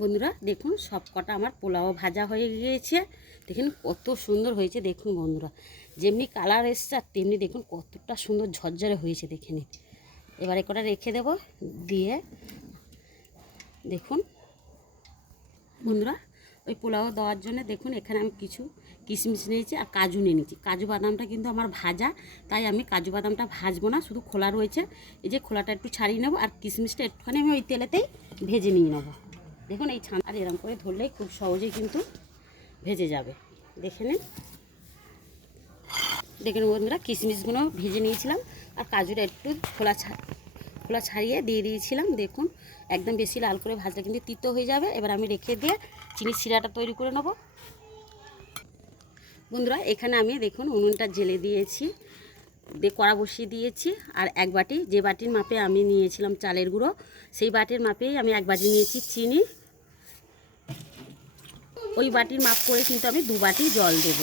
বন্ধুরা দেখুন সব কটা আমার পোলাও ভাজা হয়ে গিয়েছে। দেখুন কত সুন্দর হয়েছে। দেখুন বন্ধুরা যেমনি কালার এসছে আর তেমনি দেখুন কতটা সুন্দর ঝরঝরে হয়েছে দেখে নিন। এবারে কটা রেখে দেব, দিয়ে দেখুন বন্ধুরা ওই পোলাও দেওয়ার জন্য দেখুন এখানে আমি কিছু কিশমিশ নিয়েছি আর কাজু নিয়ে নিয়েছি। কাজু বাদামটা কিন্তু আমার ভাজা, তাই আমি কাজু বাদামটা ভাজবো না, শুধু খোলা রয়েছে। এই যে খোলাটা একটু ছাড়িয়ে নেবো আর কিশমিশটা একটুখানি আমি ওই তেলেতেই ভেজে নিয়ে নেবো। দেখুন এই ছানা আর এরকম করে ধরলেই খুব সহজেই কিন্তু ভেজে যাবে। দেখে নিন, দেখুন বন্ধুরা কিশমিশগুলো ভেজে নিয়েছিলাম আর কাজুটা একটু খোলা ছাড়িয়ে দিয়ে দিয়েছিলাম। দেখুন একদম বেশি লাল করে ভাজলে কিন্তু তিতো হয়ে যাবে। এবার আমি রেখে দিয়ে চিনির শিরাটা তৈরি করে নেব। বন্ধুরা এখানে আমি দেখুন উনুনটা জেলে দিয়েছি, কড়া বসিয়ে দিয়েছি। আর এক বাটি, যে বাটির মাপে আমি নিয়েছিলাম চালের গুঁড়ো, সেই বাটির মাপেই আমি এক বাটি নিয়েছি চিনি। ওই বাটির মাপ করে কিন্তু আমি 2 বাটি জল দেব।